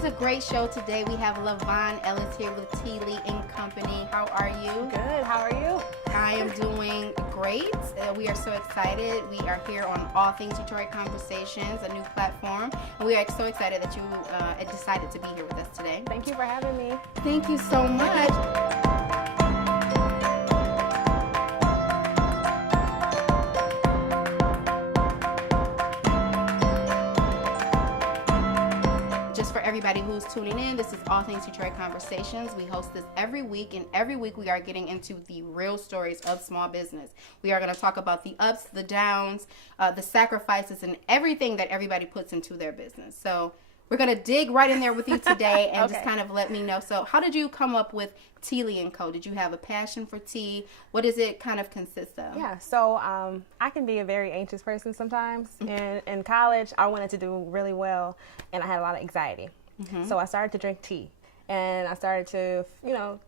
is a great show today. We have LaVonne Ellis here with Tealing and Company. How are you? Good. How are you? I am doing great. We are so excited. We are here on All Things Detroit Conversations, a new platform. And we are so excited that you decided to be here with us today. Thank you for having me. Thank you so much. Just for everybody who's tuning in, this is All Things Detroit Conversations. We host this every week, and every week we are getting into the real stories of small business. We are going to talk about the ups, the downs, the sacrifices, and everything that everybody puts into their business. So we're going to dig right in there with you today and just kind of let me know. So how did you come up with Tealing & Co? Did you have a passion for tea? What does it kind of consist of? Yeah, so I can be a very anxious person sometimes. In college, I wanted to do really well, and I had a lot of anxiety. So I started to drink tea, and I started to,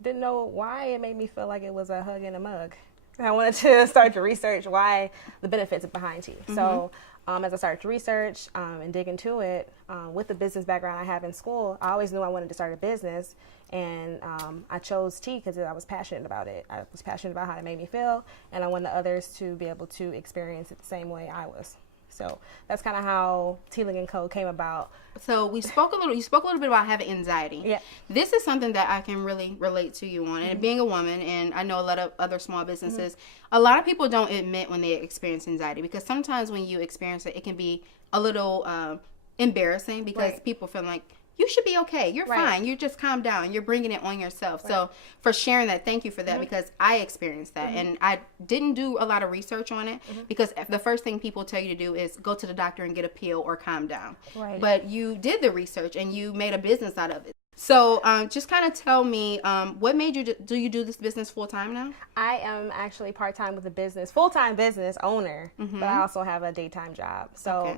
didn't know why it made me feel like it was a hug in a mug. And I wanted to start to research why the benefits behind tea. So as I started to research and dig into it, with the business background I have in school, I always knew I wanted to start a business. And I chose tea because I was passionate about it. I was passionate about how it made me feel, and I wanted others to be able to experience it the same way I was. So that's kind of how Tealing & Co came about. So you spoke a little bit about having anxiety. Yeah. This is something that I can really relate to you on. And being a woman, and I know a lot of other small businesses, a lot of people don't admit when they experience anxiety, because sometimes when you experience it, it can be a little embarrassing because people feel like, you should be okay. You're fine. You just calm down. You're bringing it on yourself. So for sharing that, thank you for that, because I experienced that. And I didn't do a lot of research on it because the first thing people tell you to do is go to the doctor and get a pill or calm down. But you did the research and you made a business out of it. So just kind of tell me, what made you do you do this business full time now? I am actually part-time with a business, full-time business owner, but I also have a daytime job. So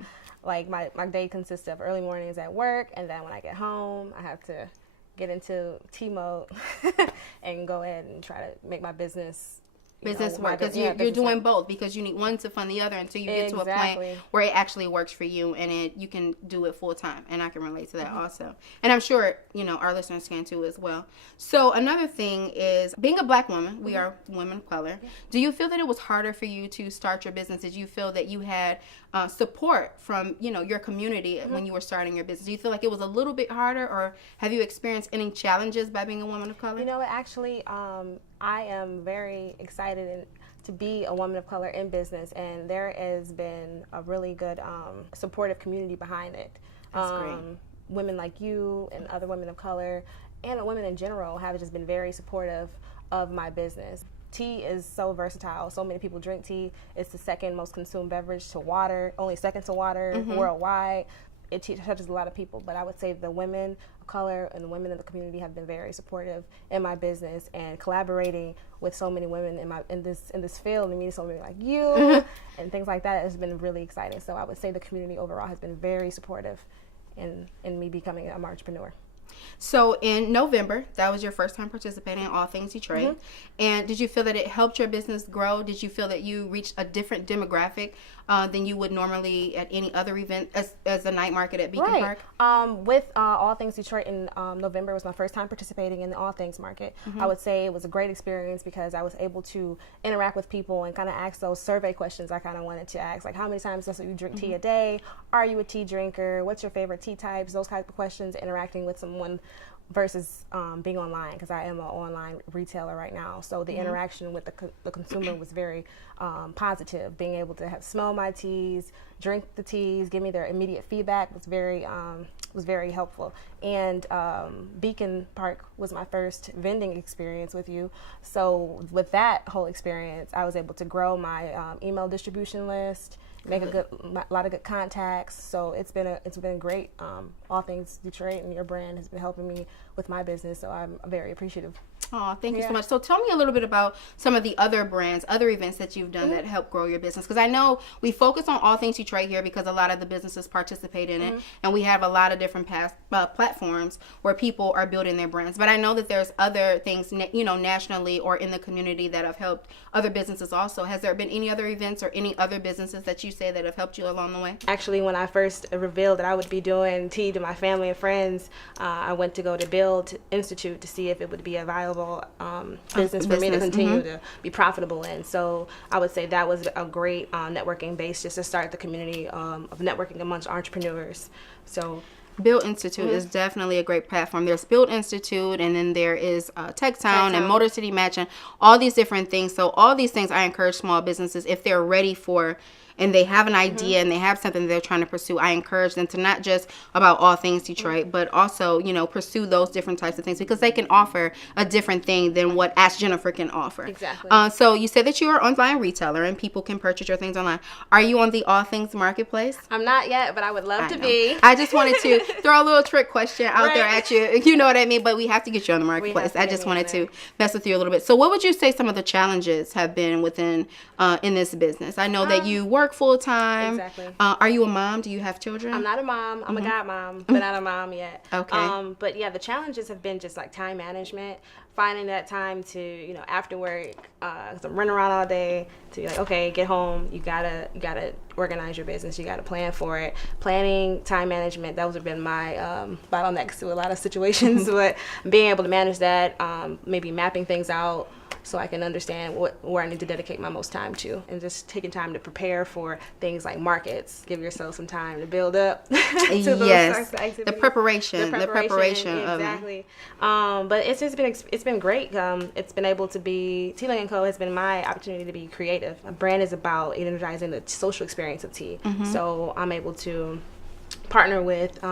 like my day consists of early mornings at work, and then when I get home, I have to get into tea mode and go ahead and try to make my business work, because you're doing both, because you need one to fund the other until you get to a point where it actually works for you and you can do it full time. And I can relate to that also. And I'm sure, our listeners can too as well. So another thing is, being a Black woman, we are women of color. Do you feel that it was harder for you to start your business? Did you feel that you had support from, your community when you were starting your business? Do you feel like it was a little bit harder, or have you experienced any challenges by being a woman of color? Actually, I am very excited to be a woman of color in business, and there has been a really good supportive community behind it. That's great. Women like you and other women of color and women in general have just been very supportive of my business. Tea is so versatile. So many people drink tea. It's the second most consumed beverage to water, only second to water worldwide. It touches a lot of people, but I would say the women of color and the women in the community have been very supportive in my business, and collaborating with so many women in this field, and meeting so many like you and things like that has been really exciting. So I would say the community overall has been very supportive in me becoming an entrepreneur. So in November, that was your first time participating in All Things Detroit. And did you feel that it helped your business grow? Did you feel that you reached a different demographic than you would normally at any other event as the night market at Beacon Park? With All Things Detroit in November was my first time participating in the All Things market. I would say it was a great experience because I was able to interact with people and kind of ask those survey questions I kind of wanted to ask, like how many times do you drink tea a day? Are you a tea drinker? What's your favorite tea types? Those type of questions, interacting with someone versus being online, because I am an online retailer right now. So the interaction with the consumer was very positive. Being able to smell my teas, drink the teas, give me their immediate feedback was very helpful. And Beacon Park was my first vending experience with you. So with that whole experience, I was able to grow my email distribution list, make a lot of good contacts. So it's been great. All Things Detroit and your brand has been helping me with my business, so I'm very appreciative. Oh, thank you so much. So tell me a little bit about some of the other brands, other events that you've done that help grow your business. Because I know we focus on All Things Detroit here because a lot of the businesses participate in it. And we have a lot of different platforms where people are building their brands. But I know that there's other things, nationally or in the community that have helped other businesses also. Has there been any other events or any other businesses that you say that have helped you along the way? Actually, when I first revealed that I would be doing tea to my family and friends, I went to go to Build Institute to see if it would be a viable business for me to continue to be profitable in. So I would say that was a great networking base just to start the community of networking amongst entrepreneurs. So Build Institute is definitely a great platform. There's Build Institute, and then there is Tech Town and Motor City Matching, all these different things. So all these things I encourage small businesses, if they're ready for and they have an idea and they have something they're trying to pursue, I encourage them to not just about All Things Detroit, but also, pursue those different types of things because they can offer a different thing than what Ask Jennyfer can offer. Exactly. So you said that you are an online retailer and people can purchase your things online. Are you on the All Things Marketplace? I'm not yet, but I would love to be. I just wanted to throw a little trick question out there at you. You know what I mean? But we have to get you on the Marketplace. I just wanted to mess with you a little bit. So what would you say some of the challenges have been within in this business? I know that you work full time. Exactly. Are you a mom? Do you have children? I'm not a mom. I'm a godmom, but not a mom yet. Okay. But yeah, the challenges have been just like time management, finding that time to, after work, 'cause I'm running around all day, to be like, okay, get home. You gotta organize your business. You gotta plan for it. Planning, time management. Those have been my bottlenecks to a lot of situations. But being able to manage that, maybe mapping things out, so I can understand where I need to dedicate my most time to, and just taking time to prepare for things like markets. Give yourself some time to build up to those types of activities. The preparation exactly. But it's been great. It's been able to be, Tealing & Co. has been my opportunity to be creative. A brand is about energizing the social experience of tea. So I'm able to partner with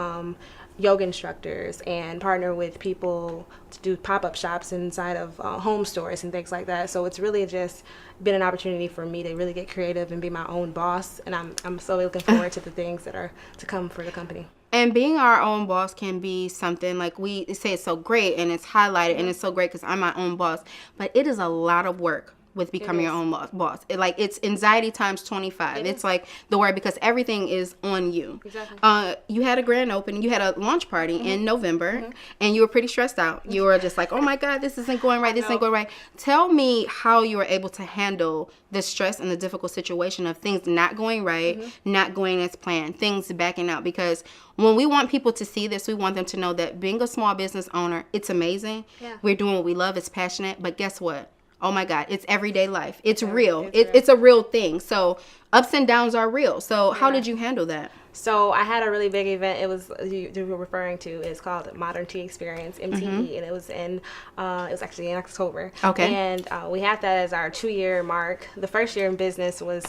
yoga instructors and partner with people to do pop-up shops inside of home stores and things like that. So it's really just been an opportunity for me to really get creative and be my own boss, and I'm so looking forward to the things that are to come for the company. And being our own boss can be something like we say it's so great and it's highlighted and it's so great because I'm my own boss, but it is a lot of work with becoming your own boss. It's anxiety times 25. It's like the word, because everything is on you. Exactly. You had a grand opening. You had a launch party in November, and you were pretty stressed out. You were just like, oh my God, this isn't going right. This isn't going right. Tell me how you were able to handle the stress and the difficult situation of things not going right, not going as planned, things backing out. Because when we want people to see this, we want them to know that being a small business owner, it's amazing. Yeah. We're doing what we love. It's passionate. But guess what? Oh my God, it's everyday life. It's real. It's a real thing. So ups and downs are real. So how did you handle that? So I had a really big event. It was, you were referring to, it's called Modern Tea Experience, MTE, and it was actually in October. Okay. And we had that as our 2-year mark. The first year in business was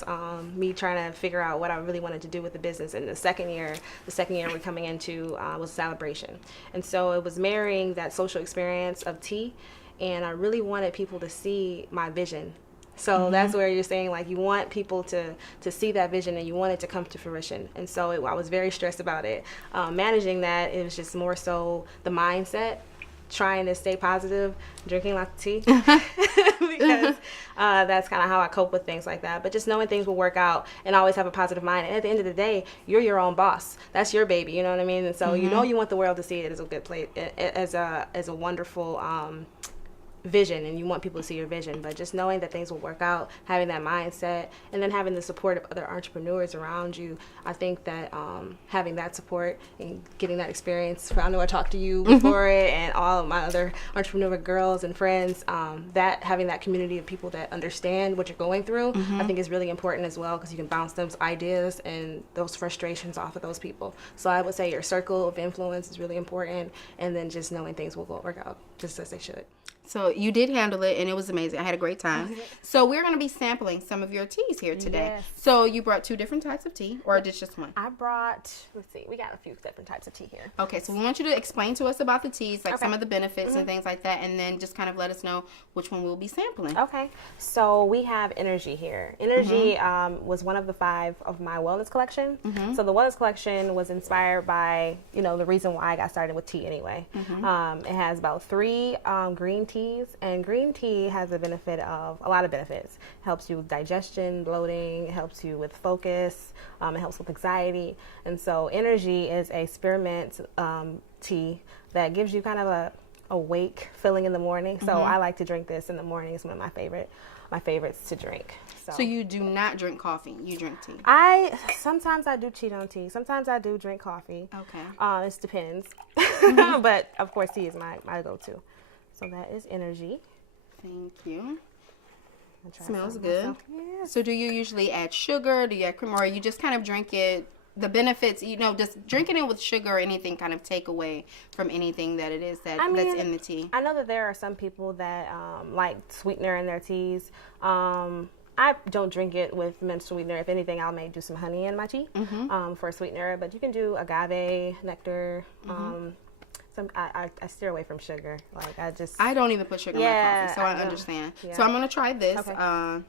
me trying to figure out what I really wanted to do with the business. And the second year we're coming into was celebration. And so it was marrying that social experience of tea, and I really wanted people to see my vision. So that's where you're saying, like, you want people to see that vision and you want it to come to fruition. And so I was very stressed about it. Managing that, it was just more so the mindset, trying to stay positive, drinking lots of tea, because that's kind of how I cope with things like that. But just knowing things will work out and always have a positive mind. And at the end of the day, you're your own boss. That's your baby, you know what I mean? And so you want the world to see it as a good place, as a wonderful vision, and you want people to see your vision. But just knowing that things will work out, having that mindset, and then having the support of other entrepreneurs around you, I think that having that support and getting that experience, I know I talked to you before it and all of my other entrepreneur girls and friends, that having that community of people that understand what you're going through, I think is really important as well, because you can bounce those ideas and those frustrations off of those people. So I would say your circle of influence is really important, and then just knowing things will work out just as they should. So you did handle it, and it was amazing. I had a great time. So we're going to be sampling some of your teas here today. Yes. So you brought 2 different types of tea, or just one? I brought, let's see, we got a few different types of tea here. Okay, so we want you to explain to us about the teas, like some of the benefits and things like that, and then just kind of let us know which one we'll be sampling. Okay, so we have Energy here. Energy was one of the 5 of my wellness collection. So the wellness collection was inspired by, the reason why I got started with tea anyway. It has about 3 green tea teas, and green tea has a benefit of a lot of benefits. It helps you with digestion, bloating, it helps you with focus, it helps with anxiety. And so energy is a spearmint tea that gives you kind of a awake feeling in the morning. So I like to drink this in the morning. It's one of my favorites to drink. So you do not drink coffee, you drink tea? Sometimes I do cheat on tea. Sometimes I do drink coffee. Okay. It depends. But of course tea is my go-to. So that is energy. Thank you. Smells good. Yeah. So do you usually add sugar? Do you add cream? Or you just kind of drink it? The benefits, just drinking it with sugar or anything kind of take away from anything that it is that's in the tea. I know that there are some people that like sweetener in their teas. I don't drink it with mint sweetener. If anything, I may do some honey in my tea for a sweetener. But you can do agave nectar. I steer away from sugar. I don't even put sugar in my coffee, so I understand. Yeah. So I'm gonna try this. Okay.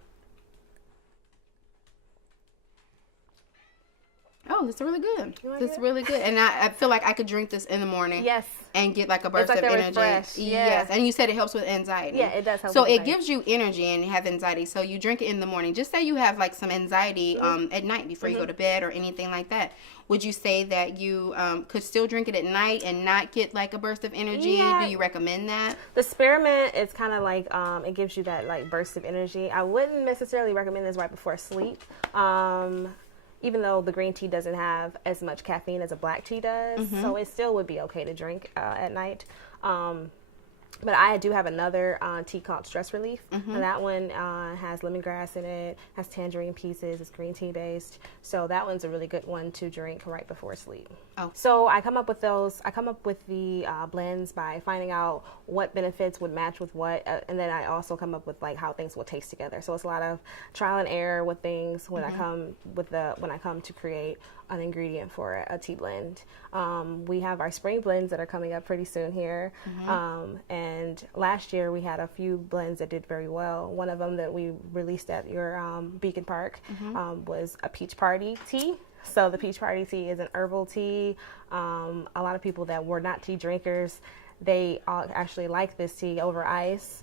Oh, this is really good. This is really good. And I feel like I could drink this in the morning. Yes. And get like a burst of energy. Yes. And you said it helps with anxiety. Yeah, it does help. So it gives you energy and you have anxiety. So you drink it in the morning. Just say you have like some anxiety at night before you go to bed or anything like that. Would you say that you could still drink it at night and not get like a burst of energy? Yeah. Do you recommend that? The spearmint is kind of like, it gives you that like burst of energy. I wouldn't necessarily recommend this right before sleep. Even though the green tea doesn't have as much caffeine as a black tea does. So it still would be okay to drink at night. But I do have another tea called Stress Relief. And that one has lemongrass in it, has tangerine pieces, it's green tea based. So that one's a really good one to drink right before sleep. Oh. So I come up with those. I come up with the blends by finding out what benefits would match with what, and then I also come up with like how things will taste together. So it's a lot of trial and error with things when I come to create an ingredient for a tea blend. We have our spring blends that are coming up pretty soon here. And last year we had a few blends that did very well. One of them that we released at your Beacon Park was a peach party tea. So the peach party tea is an herbal tea. A lot of people that were not tea drinkers, they all actually like this tea over ice.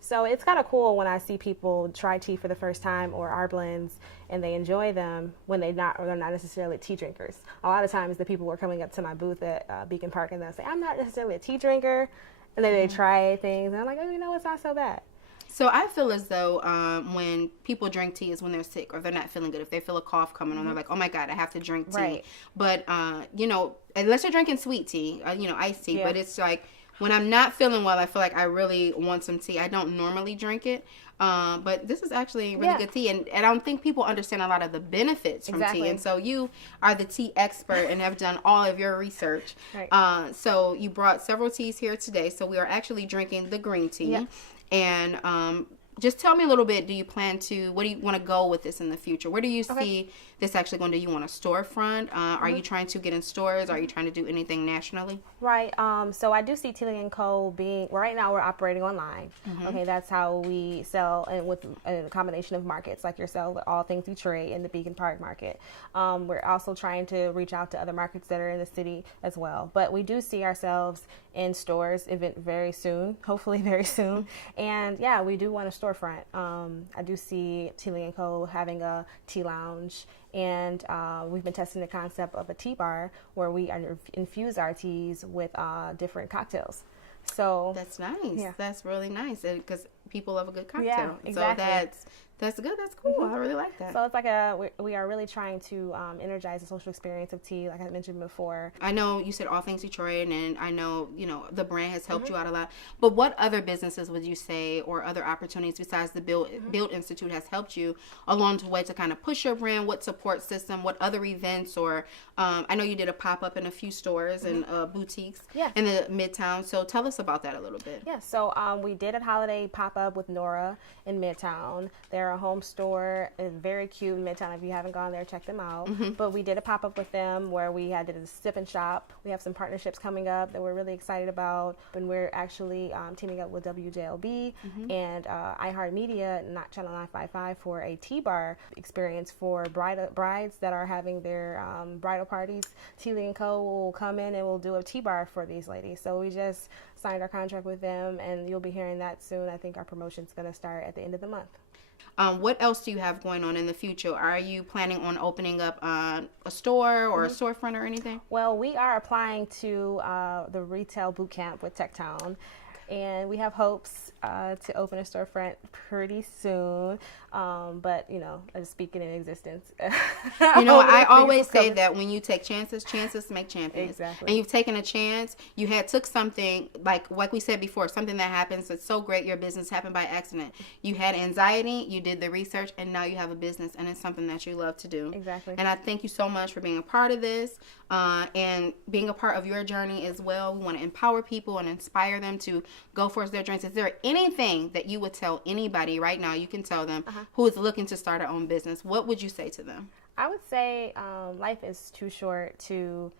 So it's kind of cool when I see people try tea for the first time or our blends and they enjoy them when they're not necessarily tea drinkers. A lot of times the people were coming up to my booth at Beacon Park and they'll say, I'm not necessarily a tea drinker. And then they try things and I'm like, oh, it's not so bad. So I feel as though when people drink tea is when they're sick or they're not feeling good. If they feel a cough coming on, they're like, oh my God, I have to drink tea. Right. But, unless you're drinking sweet tea, iced tea, but it's like when I'm not feeling well, I feel like I really want some tea. I don't normally drink it. But this is actually really good tea. And I don't think people understand a lot of the benefits from tea. And so you are the tea expert and have done all of your research. Right. So you brought several teas here today. So we are actually drinking the green tea. Yeah. And just tell me a little bit, what do you want to go with this in the future? Where do you see this actually going? Do you want a storefront? Are you trying to get in stores? Are you trying to do anything nationally? Right. So I do see Tealing & Co. right now we're operating online. Okay, that's how we sell, and with a combination of markets like yourself, All Things Detroit and the Beacon Park market. We're also trying to reach out to other markets that are in the city as well. But we do see ourselves in stores very soon, hopefully very soon. And yeah, we do want a storefront. I do see Tealing & Co. having a tea lounge, and we've been testing the concept of a tea bar where we infuse our teas with different cocktails. So that's nice. Yeah. That's really nice because people love a good cocktail. Yeah, exactly. So that's good. That's cool. I really like that. So it's like we are really trying to energize the social experience of tea, like I mentioned before. I know you said All Things Detroit, and I know, the brand has helped you out a lot. But what other businesses would you say, or other opportunities besides the Build Institute has helped you along the way to kind of push your brand? What support system, what other events, or I know you did a pop-up in a few stores and boutiques in the Midtown. So tell us about that a little bit. Yeah, so we did a holiday pop-up with Nora in Midtown. They're a home store. It's very cute in Midtown. If you haven't gone there, check them out. But we did a pop-up with them where we had a sip and shop. We have some partnerships coming up that we're really excited about. And we're actually teaming up with WJLB and iHeartMedia, not Channel 955, for a tea bar experience for brides that are having their bridal parties. Tealing & Co. will come in and we'll do a tea bar for these ladies. So we just signed our contract with them, and you'll be hearing that soon. I think our promotion's going to start at the end of the month. What else do you have going on in the future? Are you planning on opening up a store or a storefront or anything? Well, we are applying to the retail boot camp with Techtown, and we have hopes to open a storefront pretty soon. But, just speaking in existence. I always say that when you take chances make champions. Exactly. And you've taken a chance. You took something, like we said before, something that happens that's so great, your business happened by accident. You had anxiety, you did the research, and now you have a business, and it's something that you love to do. Exactly. And I thank you so much for being a part of this and being a part of your journey as well. We want to empower people and inspire them to go for their dreams. Is there anything that you would tell anybody right now, you can tell them, who is looking to start their own business? What would you say to them? I would say life is too short to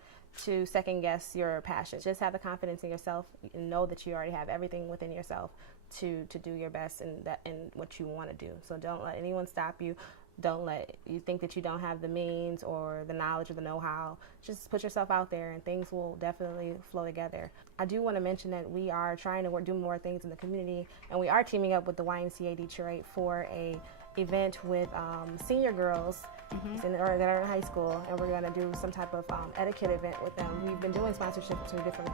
second guess your passion. Just have the confidence in yourself and know that you already have everything within yourself to do your best in what you want to do. So don't let anyone stop you. Don't let you think that you don't have the means or the knowledge or the know-how. Just put yourself out there and things will definitely flow together. I do want to mention that we are trying to do more things in the community, and we are teaming up with the YMCA Detroit for a event with senior girls that are in high school, and we're going to do some type of etiquette event with them. We've been doing sponsorships to different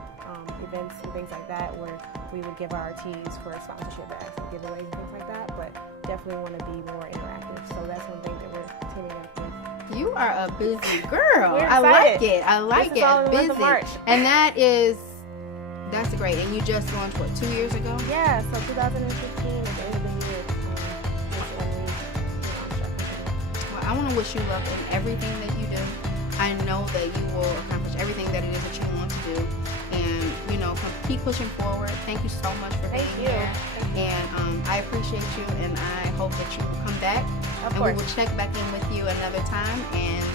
events and things like that, where we would give our tees for sponsorship bags and giveaways and things like that, but definitely want to be more interactive. So that's one thing that we're teaming up with. You are a busy girl. We're I like excited. it. I like This is all in it. the month of Busy. March. And that's great. And you just launched, 2 years ago? Yeah, so 2015 at the end of the year. Well, I want to wish you luck in everything that you do. I know that you will accomplish everything that it is that you want to do. And, keep pushing forward. Thank you so much for being here. And I appreciate you, and I hope that you will come back. Of and course. we will check back in with you another time and